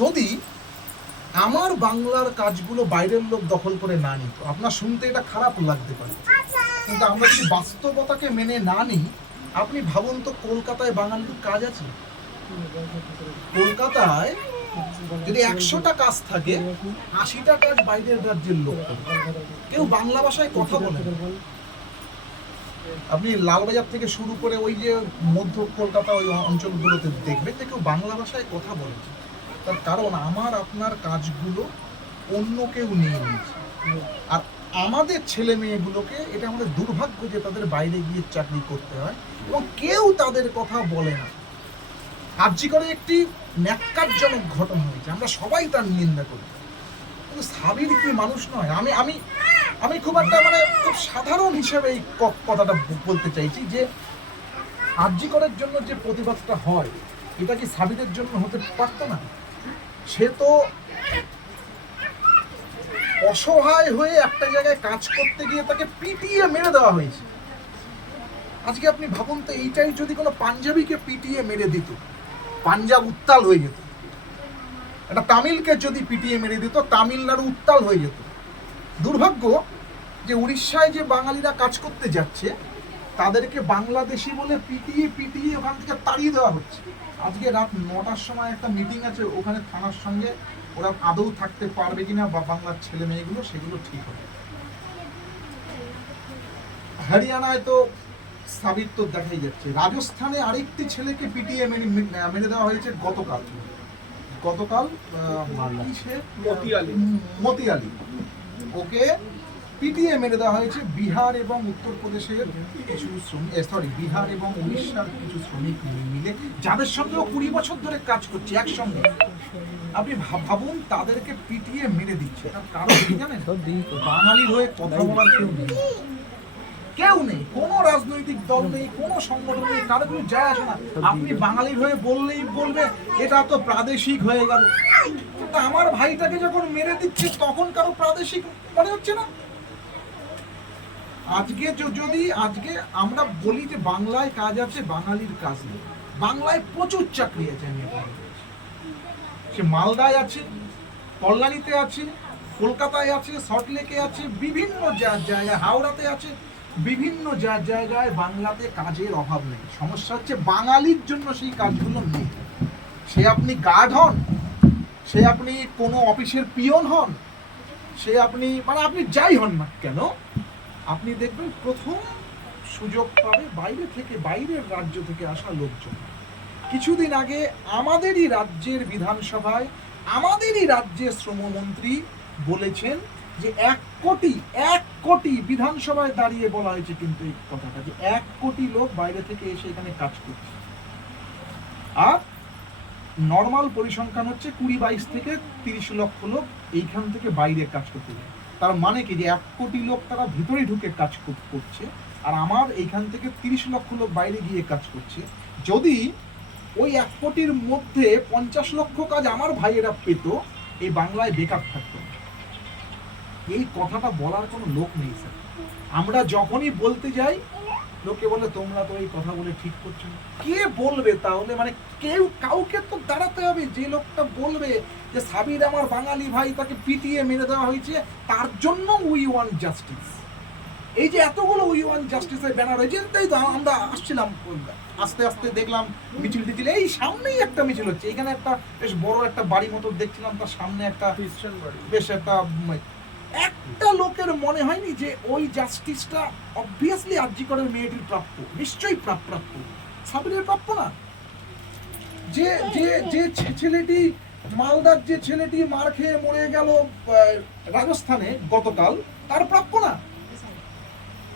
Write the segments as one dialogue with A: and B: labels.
A: যদি আমার বাংলার কাজগুলো বাইরের লোক দখল করে না নিত, আপনার শুনতে এটা খারাপ লাগতে পারে। কিন্তু আমরা যদি বাস্তবতাকে মেনে না নিই, আপনি ভাবুন তো কলকাতায় বাঙালির কাজ আছে? কলকাতায় যদি একশোটা কাজ থাকে, আশিটা কাজ বাইরের রাজ্যের লোক কেউ বাংলা ভাষায় কথা বলে আপনি লালবাজার থেকে শুরু করে ওই যে মধ্য কলকাতা ওই অঞ্চলগুলোতে দেখবেন যে কেউ বাংলা ভাষায় কথা বলেছে তার কারণ আমার আপনার কাজগুলো অন্য কেউ নিয়ে নিয়েছে। আর আমাদের ছেলে মেয়েগুলোকে এটা আমাদের দুর্ভাগ্য যে তাদের বাইরে গিয়ে চাকরি করতে হয় এবং কেউ তাদের কথা বলে না। আর্জি করে একটি ন্যাক্কারজনক ঘটনা হয়েছে। আমরা সবাই তার নিন্দা করি। কিন্তু সাবির কি মানুষ নয়? আমি আমি আমি খুব একটা মানে খুব সাধারণ হিসেবে এই কথাটা বলতে চাইছি যে আর্জি করার জন্য যে প্রতিবাদটা হয়, এটা কি সাবিরের জন্য হতে পারতো না? সে তো অসহায় হয়ে একটা জায়গায় কাজ করতে গিয়ে তাকে পিটিয়ে মেরে দেওয়া হয়েছে। আজকে আপনি ভাবুন তো, এইটাই যদি কোনো পাঞ্জাবিকে পিটিয়ে মেরে দিত, পাঞ্জাব উত্তাল হয়ে যেত। একটা তামিলকে যদি পিটিয়ে মেরে দিত, তামিলনাড়ু উত্তাল হয়ে যেত। দুর্ভাগ্য যে উড়িষ্যায় যে বাঙালিরা কাজ করতে যাচ্ছে তাদেরকে বাংলাদেশি বলে পিটিয়ে পিটিয়ে ওখান থেকে তাড়িয়ে দেওয়া হচ্ছে। আজকে রাত নটার সময় একটা মিটিং আছে ওখানে থানার সঙ্গে। ওরা আদৌ থাকতে পারবে কিনা বা বাংলার ছেলে মেয়েগুলো সেগুলো ঠিক হবে। হরিয়ানায় তো সাবির তো দেখাই যাচ্ছে। রাজস্থানে আরেকটি ছেলেকে পিটিয়ে মেরে মেরে দেওয়া হয়েছে গতকাল। গতকাল?
B: মতিয়ালি।
A: মতিয়ালি। ওকে পিটিয়ে মেরে দেওয়া হয়েছে। বিহার এবং উত্তরপ্রদেশের কিছু শ্রমিক সরি বিহার এবং উড়িষ্যার কিছু শ্রমিক মিলে যাদের সঙ্গে ও কুড়ি বছর ধরে কাজ করছে একসঙ্গে। আপনি ভাবুন, তাদেরকে পিটিয়ে মেরে দিচ্ছে। কারণ কি জানেন? বাঙালির হয়ে কথা বলার কেউ নেই। কেউ নেই। কোনো রাজনৈতিক দল নেই, কোনো সংগঠন নেই, কারও কিছু যায় আসে না। আপনি বাঙালির হয়ে বললেই বলবে, এটা তো প্রাদেশিক হয়ে গেল। আমার ভাইটাকে যখন মেরে দিচ্ছে, তখন কারও প্রাদেশিক মনে হচ্ছে না? আজকে যদি আজকে আমরা বলি যে বাংলায় কাজ আছে, বাঙালির কাজ নেই। বাংলায় প্রচুর চাকরি আছে আমি সে মালদায় আছে, কল্যাণীতে আছে, কলকাতায় আছে সল্টলেকে আছে, বিভিন্ন জা- জায়গায়, হাওড়াতে আছে, বিভিন্ন জা- জায়গায় বাংলাতে কাজের অভাব নেই। সমস্যা হচ্ছে বাঙালির জন্য সেই কাজগুলো নেই। সে আপনি গার্ড হন, সে আপনি কোনো অফিসের পিয়ন হন, সে আপনি মানে আপনি যাই হন না কেন আপনি দেখবেন প্রথম সুযোগ পাবে বাইরে থেকে, বাইরের রাজ্য থেকে আসা লোকজন। কিছুদিন আগে আমাদেরই রাজ্যের বিধানসভায়, আমাদেরই রাজ্যের শ্রমমন্ত্রী বলেছেন যে এক কোটি এক কোটি বিধানসভায় দাঁড়িয়ে বলা হয়েছে কিন্তু এই কথাটা যে এক কোটি লোক বাইরে থেকে এসে এখানে কাজ করছে। আর নর্মাল পরিসংখ্যান হচ্ছে কুড়ি বাইশ থেকে তিরিশ লক্ষ লোক এইখান থেকে বাইরে কাজ করতে যায় তার মানে কি যে এক কোটি লোক তারা ভিতরে ঢুকে কাজ করছে আর আমার এইখান থেকে তিরিশ লক্ষ লোক বাইরে গিয়ে কাজ করছে। যদি ওই এক কোটির মধ্যে পঞ্চাশ লক্ষ কাজ আমার ভাইয়েরা পেত, এই বাংলায় বেকার থাকতো। এই কথাটা বলার কোনো লোক নেই, স্যার। আমরা যখনই বলতে যাই লোকে বলে তোমরা তো এই কথা বলে ঠিক করছ না। কে বলবে তাহলে? মানে কেউ কাউকে তো দাঁড়াতে হবে। যে লোকটা বলবে যে সাবির আমার বাঙালি ভাই তাকে পিটিয়ে মেরে দেওয়া হয়েছে তার জন্য উই ওয়ান জাস্টিস এই যে এতগুলো উই ওয়ান জাস্টিসের ব্যানার হয়েছে তাই তো আমরা আসছিলাম আস্তে আস্তে দেখলাম মিছিল টিছিল। এই সামনেই একটা মিছিল হচ্ছে। এখানে একটা বেশ বড় একটা বাড়ি মতো দেখছিলাম তার সামনে একটা বেশ একটা একটা লোকের মনে হয়নি যে ওই জাস্টিসটা অবভিয়াসলি আর্যিকরের মেয়েটির প্রাপ্য, নিশ্চয়ই প্রাপ- প্রাপ্য। সাবিরের প্রাপ্য না? যে যে যে ছেলেটি মালদার যে ছেলেটি মার খেয়ে মরে গেল রাজস্থানে গতকাল, তার প্রাপ্য না?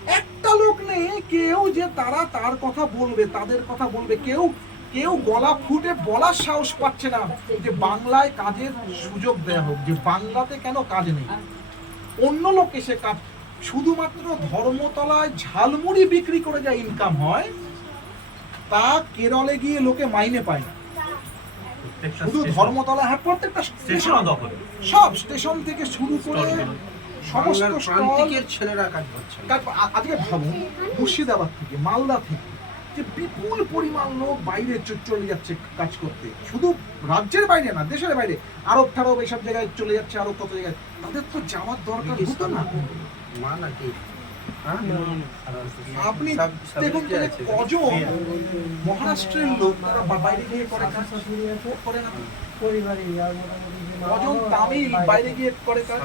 A: একটা লোক নেই, কেউ যে তারা তার কথা বলবে, তাদের কথা বলবে, কেউ কেউ গলা ফুটে বলার সাহস পাচ্ছে না যে বাংলায় কাজের সুযোগ দেওয়া হোক, যে বাংলাতে কেন কাজ নেই। অন্য লোক এসে কাজ শুধুমাত্র ধর্মতলায় ঝালমুড়ি বিক্রি করে যা ইনকাম হয় তা কেরলে গিয়ে লোকে মাইনে পায় না। শুধু ধর্মতলা হ্যাঁ প্রত্যেকটা
C: স্টেশন
A: সব স্টেশন থেকে শুরু করে সমস্ত
B: ছেলেরা কাজ করছে।
A: তারপর আজকে ভাবুন মুর্শিদাবাদ থেকে মালদা থেকে যে বিপুল পরিমাণ লোক বাইরে চলে যাচ্ছে কাজ করতে। শুধু রাজ্যের বাইরে না দেশের বাইরে। আরব ঠারব এইসব জায়গায় চলে যাচ্ছে আরও কত জায়গায়। তাদের তো যাওয়ার দরকার হতো না।
B: মা নাকি? হ্যাঁ?
A: আপনি দেখুন যে কজন মহারাষ্ট্রের লোক তারা বাইরে গিয়ে করে কাজ? করে না?
C: পরিবারে আর মোটামুটি
A: কজন তামিল বাইরে গিয়ে করে কাজ?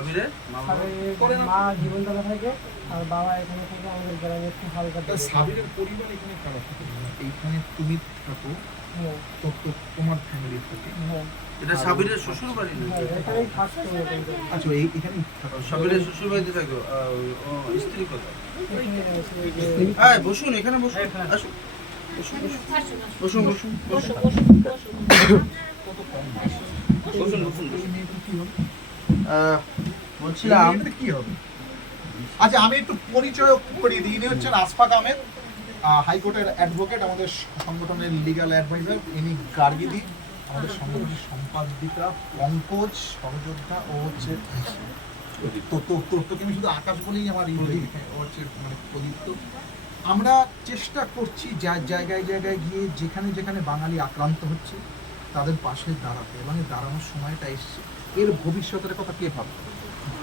A: করে না।
C: মা জীবনদাতা থাকে। আর বাবা এখানে থেকে আমাদের গ্রামে একটু হালকা
A: তা সাবিরের পরিবার এখানে কারা থাকে? এইখানে তুমি থাকো
C: হ্যাঁ,
A: তোমার ফ্যামিলি থাকে।
C: হ্যাঁ,
B: এটা সাবিরের শ্বশুর বাড়ি না
C: হ্যাঁ, এখানেই থাকতো
A: আচ্ছা এই এখানেই থাকো
B: সাবিরের শ্বশুর বাড়িতে থাকো স্ত্রী কথা।
C: এখানে
B: হ্যাঁ বসুন এখানে বসুন। আসুন। বসুন বসুন। বসুন বসুন। বসুন বসুন।
A: কি হবে?
B: বলছিলাম
A: কি হবে? আচ্ছা আমি একটু পরিচয় করিয়ে দিই। ইনি হচ্ছেন আশফাক আহমেদ হাইকোর্টের অ্যাডভোকেট, আমাদের সংগঠনের লিগ্যাল অ্যাডভাইজার ইনি গার্গিদি আমাদের সংগঠনের সম্পাদিকা, পঙ্কজ, সহযোদ্ধা, ও হচ্ছে আমি শুধু আকাশ বলেই আমার ই ও হচ্ছে মানে প্রদীপ্ত। আমরা চেষ্টা করছি যা জায়গায় জায়গায় গিয়ে যেখানে যেখানে বাঙালি আক্রান্ত হচ্ছে, তাদের পাশে দাঁড়াতে। এবং দাঁড়ানোর সময়টা এসছে। এর ভবিষ্যতের কথা কে ভাববে?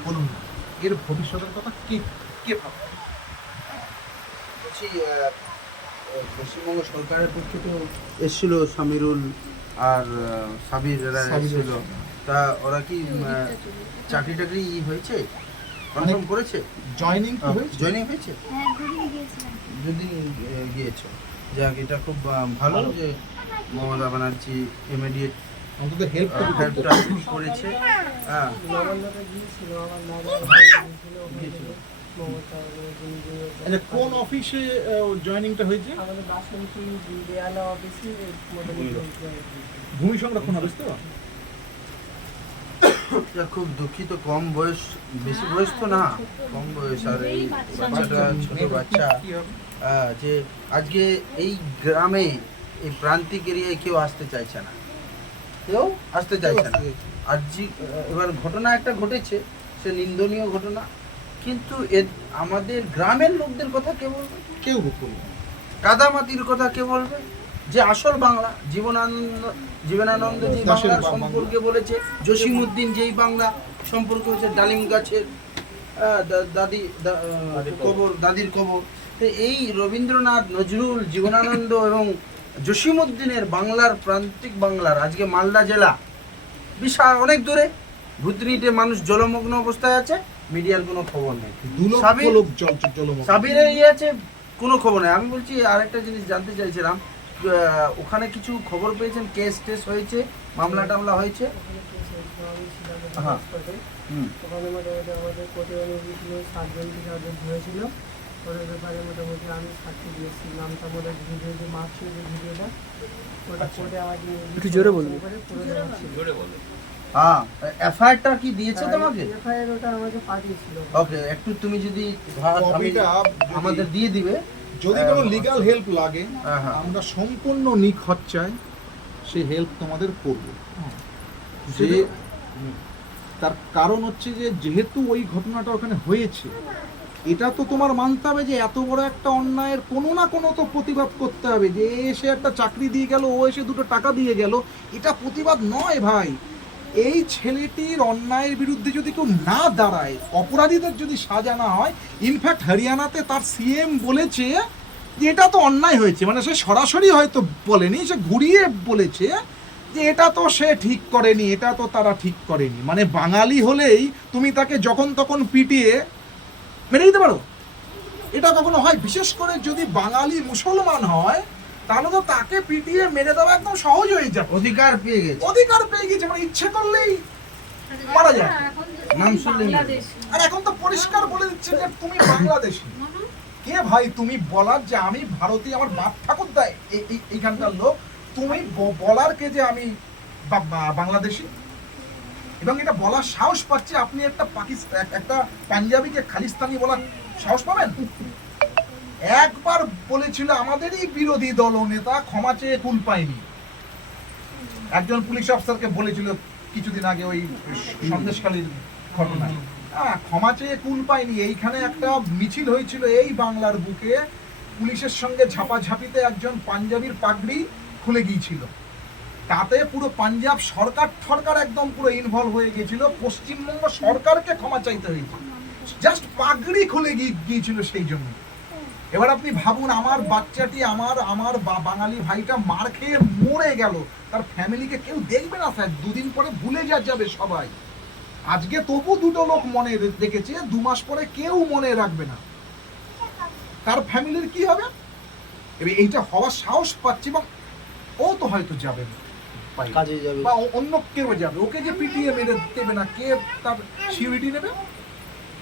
A: বলুন না। এর ভবিষ্যতের কথা কে কে
B: বলছি আহ, পশ্চিমবঙ্গ সরকারের পক্ষে তো এসেছিল সামিরুল আর সাবির এরা এসেছিল। তা ওরা কি চাকরি টাকরি ই হয়েছে? কনফার্ম করেছে?
A: জয়নিং
B: জয়েনিং হয়েছে?
D: হ্যাঁ দুদিন
B: গিয়েছো। যাক এটা খুব ভালো যে মমতা ব্যানার্জি ইমিডিয়েট
A: অন্তত হেল্প
B: করেছে। হ্যাঁ।
A: আচ্ছা কোন অফিসে জয়নিংটা হয়েছে?
C: আমাদের অফিসে
A: ভূমি সংরক্ষণ অফিস তো?
B: খুব দুঃখিত কম বয়স বেশি বয়স তো না। কম বয়স আর এই বাচ্চাটা ছোট বাচ্চা। যে আজকে এই গ্রামে এই প্রান্তিক এরিয়ায় কেউ আসতে চাইছে না। কেউ আসতে চাইছে না। আর জি এবার ঘটনা একটা ঘটেছে সে নিন্দনীয় ঘটনা। কিন্তু এ আমাদের গ্রামের লোকদের কথা কে বলবে
A: কেউ বলবে
B: কাদামাতির কথা কে বলবে যে আসল বাংলা জীবনানন্দ জীবনানন্দ যে
A: বাংলা।
B: সম্পর্কে বলেছে জসিমউদ্দিন যেই বাংলা সম্পর্কে হচ্ছে ডালিম গাছের দাদি কবর। দাদির কবর। তো এই রবীন্দ্রনাথ নজরুল জীবনানন্দ এবং জসিমউদ্দিনের বাংলার প্রান্তিক বাংলার আজকে মালদা জেলা বিশাল অনেক দূরে। ভূতনিতে মানুষ জলমগ্ন অবস্থায় আছে মিডিয়ার কোনো খবর নেই। সাবিরের ইয়ে আছে কোনো খবর নেই। আমি বলছি আরেকটা জিনিস জানতে চাইছিলাম ওখানে কিছু খবর পেয়েছেন? কেস টেস হয়েছে মামলা টামলা হয়েছে? হ্যাঁ। হুম
C: ওখানে মোটামুটি আমাদের কোর্টে অনুযায়ী সাতজন থেকে আটজন ধরেছিল। ওদের ব্যাপারে মোটামুটি আমি সাক্ষী দিয়েছি। নামটা মোটা ভিডিও যে মারছিল যে ভিডিওটা ওটা কোর্টে আমাকে একটু জোরে বলব পুরো দেওয়া ছিল
B: হ্যাঁ এফআইআরটা কি দিয়েছে তোমাকে?
C: এফআইআর ওটা আমাকে পাঠিয়েছিল।
B: ওকে একটু তুমি যদি আমাদের দিয়ে দিবে।
A: যদি কোনো লিগ্যাল হেল্প লাগে
B: হ্যাঁ, হ্যাঁ।
A: আমরা সম্পূর্ণ নিখরচায় সে হেল্প তোমাদের করব। যে তার কারণ হচ্ছে যে যেহেতু ওই ঘটনাটা ওখানে হয়েছে এটা তো তোমার মানতে হবে যে এত বড় একটা অন্যায়ের কোনো না কোনো তো প্রতিবাদ করতে হবে। যে এসে একটা চাকরি দিয়ে গেল, ও এসে দুটো টাকা দিয়ে গেল, এটা প্রতিবাদ নয় ভাই। এই ছেলেটির অন্যায়ের বিরুদ্ধে যদি কেউ না দাঁড়ায়, অপরাধীদের যদি সাজা না হয় ইনফ্যাক্ট হরিয়ানাতে তার সিএম বলেছে যে এটা তো অন্যায় হয়েছে। মানে সে সরাসরি হয়তো বলেনি, সে ঘুরিয়ে বলেছে যে এটা তো সে ঠিক করেনি, এটা তো তারা ঠিক করেনি। মানে বাঙালি হলেই তুমি তাকে যখন তখন পিটিয়ে মেরে দিতে পারো। এটা কখনো হয়? বিশেষ করে যদি বাঙালি মুসলমান হয় তাহলে তো তাকে পিটিয়ে মেরে দেওয়া একদম সহজ হয়ে যাবে।
B: অধিকার পেয়ে গেছে।
A: অধিকার পেয়ে গেছে মানে ইচ্ছে করলেই মারা যায়।
B: নাম শুনলেই
A: আর এখন তো পরিষ্কার বলে দিচ্ছে যে তুমি বাংলাদেশি। কে ভাই তুমি বলার যে আমি ভারতীয় আমার বাপ ঠাকুর দেয়? এইখানকার লোক। তুমি ব- বলার কে যে আমি বাংলাদেশি? এবং এটা বলার সাহস পাচ্ছে আপনি একটা পাকিস্তান একটা পাঞ্জাবিকে খালিস্তানি বলার সাহস পাবেন? একবার বলেছিল আমাদেরই বিরোধী দল নেতা, ক্ষমা চেয়ে কুল পায়নি। একজন পুলিশ অফিসারকে বলেছিল কিছুদিন আগে ওই সন্দেশকালীর ঘটনা। হ্যাঁ ক্ষমা চেয়ে কুল পায়নি। এইখানে একটা মিছিল হয়েছিল এই বাংলার বুকে। পুলিশের সঙ্গে ঝাপাঝাপিতে একজন পাঞ্জাবির পাগড়ি খুলে গিয়েছিল। তাতে পুরো পাঞ্জাব সরকার সরকার একদম পুরো ইনভলভ হয়ে গিয়েছিল। পশ্চিমবঙ্গ সরকারকে ক্ষমা চাইতে হয়েছে। জাস্ট পাগড়ি খুলে গিয়ে গিয়েছিল সেই জন্য। এবার আপনি ভাবুন, আমার বাচ্চাটি, আমার আমার বাঙালি ভাইটা মার খেয়ে মরে গেল। তার ফ্যামিলিকে কেউ দেখবে না, স্যার। দুদিন পরে ভুলে যা যাবে সবাই। আজকে তবু দুটো লোক মনে রেখেছে দু মাস পরে কেউ মনে রাখবে না। তার ফ্যামিলির কি হবে? এবার এইটা হওয়ার সাহস পাচ্ছি এবং ও তো হয়তো যাবে না। বাইরে।
B: কাজে যাবে।
A: বা ও- অন্য কেউ যাবে। ওকে যে পিটিয়ে মেরে দেবে না কে তার সিউরিটি নেবে?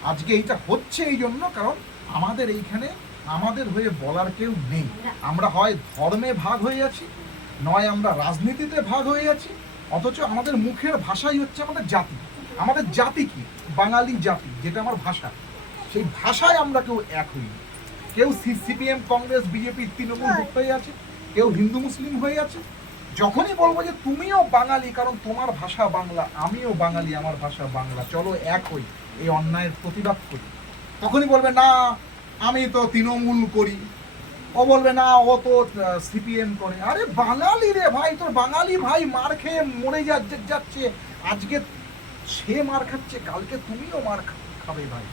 A: আজকে এইটা হচ্ছে এই জন্য কারণ আমাদের এইখানে আমাদের হয়ে বলার কেউ নেই। আমরা হয় ধর্মে ভাগ হয়ে আছি নয় আমরা রাজনীতিতে ভাগ হয়ে আছি অথচ আমাদের মুখের ভাষাই হচ্ছে আমাদের জাতি। আমাদের জাতি কি? বাঙালি জাতি যেটা আমার ভাষা। সেই ভাষায় আমরা কেউ এক হই কেউ সিপিএম কংগ্রেস বিজেপি তৃণমূল হয়ে। আছে কেউ হিন্দু মুসলিম হয়ে আছে যখনই বলব যে তুমিও বাঙালি, কারণ তোমার ভাষা বাংলা, আমিও বাঙালি, আমার ভাষা বাংলা। চলো এক হই, এই অন্যায়ের প্রতিবাদ করি। তখনই বলবে, না, আমি তো তৃণমূল করি। ও বলবে, না, ও তো সিপিএম করে। আরে বাঙালি রে ভাই, তোর বাঙালি ভাই মার খেয়ে মরে যাচ্ছে। আজকে সে মার খাচ্ছে, কালকে তুমিও মার খাবে ভাই।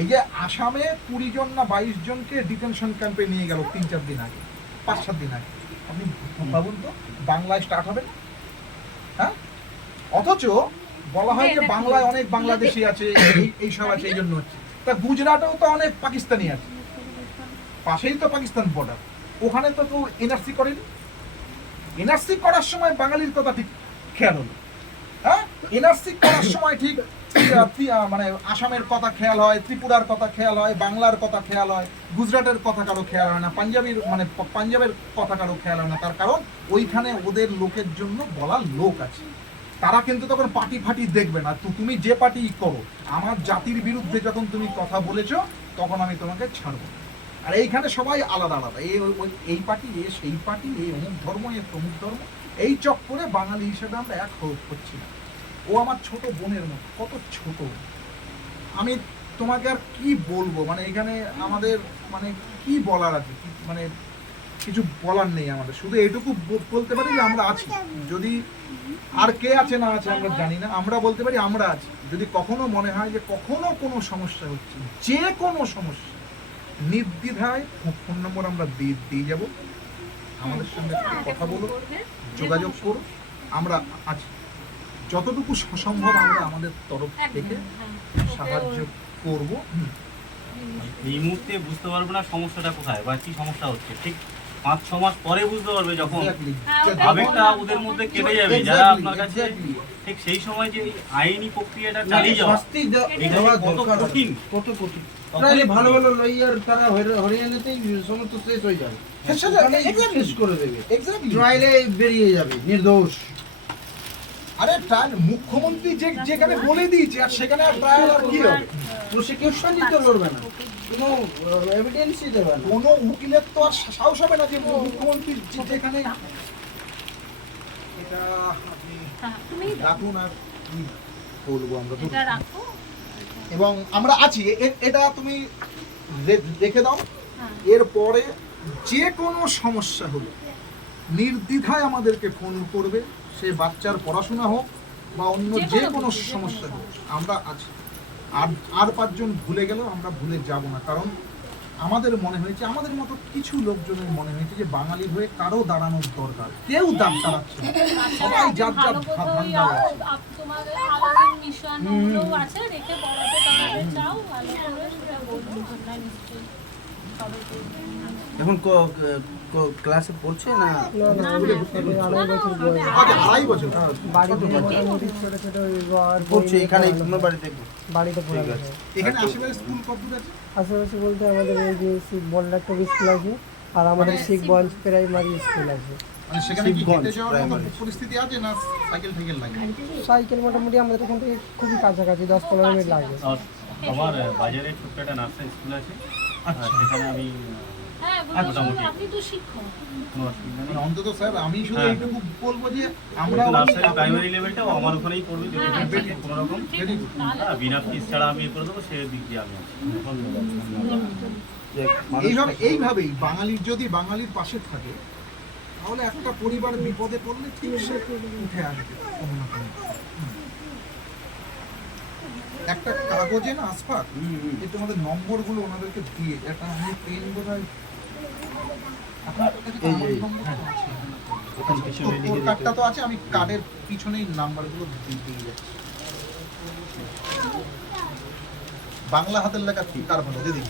A: এই যে আসামে কুড়ি জন না বাইশ জনকে ডিটেনশন ক্যাম্পে নিয়ে গেল তিন, চার দিন আগে, পাঁচ, সাত দিন আগে। আপনি ভাবুন তো বাংলায় স্টার্ট হবে না? হ্যাঁ? অথচ বলা হয় যে বাংলায় অনেক বাংলাদেশি আছে এই- এই সব আছে এই জন্য হচ্ছে। তা গুজরাটেও তো অনেক পাকিস্তানি আছে। পাশেই তো পাকিস্তান বর্ডার ওখানে তো কেউ এনআরসি করেনি। এনআরসি করার সময় বাঙালির কথা ঠিক খেয়াল হলো। হ্যাঁ? এনআরসি করার সময় ঠিক মানে আসামের কথা খেয়াল হয়, ত্রিপুরার কথা খেয়াল হয়, বাংলার কথা খেয়াল হয়, গুজরাটের কথা কারও খেয়াল হয় না, পাঞ্জাবির মানে পাঞ্জাবের কথা কারও খেয়াল হয় না। তার কারণ ওইখানে ওদের লোকের জন্য বলার লোক আছে। তারা কিন্তু তখন পার্টি ফাটি দেখবে না। তো তুমি যে পার্টি করো, আমার জাতির বিরুদ্ধে যখন তুমি কথা বলেছ, তখন আমি তোমাকে ছাড়বো। আর এইখানে সবাই আলাদা আলাদা। এই এই পার্টি, এ সেই পার্টি এই অমুক ধর্ম, এ তমুক ধর্ম। এই চক্করে বাঙালি হিসেবে আমরা এক হচ্ছি না। ও আমার ছোট বোনের মতো, কত ছোট। আমি তোমাকে আর কি বলব? মানে এখানে আমাদের মানে কি বলার আছে? মানে কিছু বলার নেই আমাদের। শুধু এইটুকু ব- বলতে পারি যে আমরা আছি। যদি আর কে আছে, না আছে, আমরা জানি না। আমরা বলতে পারি আমরা আছি। যদি কখনো মনে হয় যে কখনো কোনো সমস্যা হচ্ছে, যে কোনো সমস্যা, নির্দ্বিধায় ফোন নম্বর আমরা দিয়ে দিয়ে যাব। আমাদের সঙ্গে কথা বলো, যোগাযোগ করো। আমরা আছি। যতটুকু সম্ভব আমরা আমাদের তরফ থেকে সাহায্য করব।
D: এই মুহূর্তে বুঝতে পারবে না সমস্যাটা কোথায় বা কি সমস্যা হচ্ছে। ঠিক পাঁচ ছ মাস পরে বুঝতে পারবে যখন.
E: হ্যাঁ,
D: আবেগটা ওদের মধ্যে কেটে যাবে যারা আপনার কাছে ঠিক সেই সময় যে আইনি প্রক্রিয়াটা চালিয়ে যাওয়া
B: শাস্তি
D: এটা
B: দেওয়া
D: কত কঠিন।
B: কত কঠিন। ভালো ভালো লয়ার তারা হরি- হরিয়ানাতেই সমস্ত শেষ হয়ে যাবে।
A: শেষ হয়ে.
B: করে দেবে। ট্রায়ালে বেরিয়ে যাবে নির্দোষ।
A: আরে ট্রায়াল মুখ্যমন্ত্রী যে যেখানে বলে দিয়েছে আর সেখানে আর ট্রায়াল আর কি হবে?
B: প্রসিকিউশনই তো লড়বে না। কোনো এভিডেন্সই দেবে না।
A: কোনো উকিলের তো আর সাহস হবে না যে মুখ্যমন্ত্রী যেখানে এটা আপনি
E: হ্যাঁ,
A: রাখুন আর বলব আমরা? তো এবং আমরা আছি। এটা তুমি রেখে দাও।
E: হ্যাঁ।
A: এরপরে যে কোনো সমস্যা হলে নির্দ্বিধায় আমাদেরকে ফোন করবে। সে বাচ্চার পড়াশোনা হোক বা অন্য
E: যে কোনো
A: সমস্যা হোক আমরা আছি। আর আর পাঁচজন ভুলে গেলেও আমরা ভুলে যাব না কারণ আমাদের মনে হয়েছে আমাদের মতো কিছু লোকজনের মনে হয়েছে যে বাঙালি হয়ে কারও দাঁড়ানোর দরকার কেউ দাঁড় দাঁড়াচ্ছে সবাই যার যার
E: ভালো কোথাও
B: এখন ক্লাসে পড়ছে না
C: আড়াই বছর
A: আচ্ছা,
C: বাড়িতে ছোট ছোট
B: পড়ছে এখানে তোমার বাড়িতে
C: বাড়িতে
B: আছে।
C: হয়
A: এখানে আশেপাশে স্কুল কতদূর আছে
C: আশেপাশে বলতে আমাদের এই যে শিখ বল্লাট্টক স্কুল আছে আর আমাদের
A: মানে
C: শিখগঞ্জ প্রাইমারি স্কুল আছে
A: মানে সাইকেল টাইকেল লাগে
C: সাইকেল মোটামুটি আমাদের এখান থেকে খুবই কাছাকাছি দশ পনেরো মিনিট লাগে
D: আমার বাজারে ছোট্ট একটা নার্সারি স্কুল আছে সেখানে আমি
E: হ্যাঁ আপনি তো শিক্ষক
D: নেই
A: মানে অন্তত স্যার আমি শুধু
D: হ্যাঁ।
A: এইটুকু বলব যে আমরা
D: নার্সারি প্রাইমারি লেভেলটাও আমার ওখানেই যদি
E: হ্যাঁ।
D: কোনো রকম হ্যাঁ, বিনা ফিস ছাড়া আমি করে দেবো সে দিক দিয়ে আমি
A: এইভাবে এইভাবেই বাঙালির যদি বাঙালির পাশে থাকে তাহলে একটা পরিবার বিপদে পড়লে ঠিক সে উঠে আসবে কোনো না কোনো। একটা কাগজে না
B: হুম।
A: যে তোমাদের নম্বরগুলো ওনাদেরকে দিয়ে একটা আমি পেন। নম্বরটা
B: হ্যাঁ। দিতে
A: কার্ডটা তো আছে। আমি কার্ডের পিছনেই নাম্বারগুলো দিয়ে যাচ্ছি। বাংলা হাতের লেখা কি? কার দিদি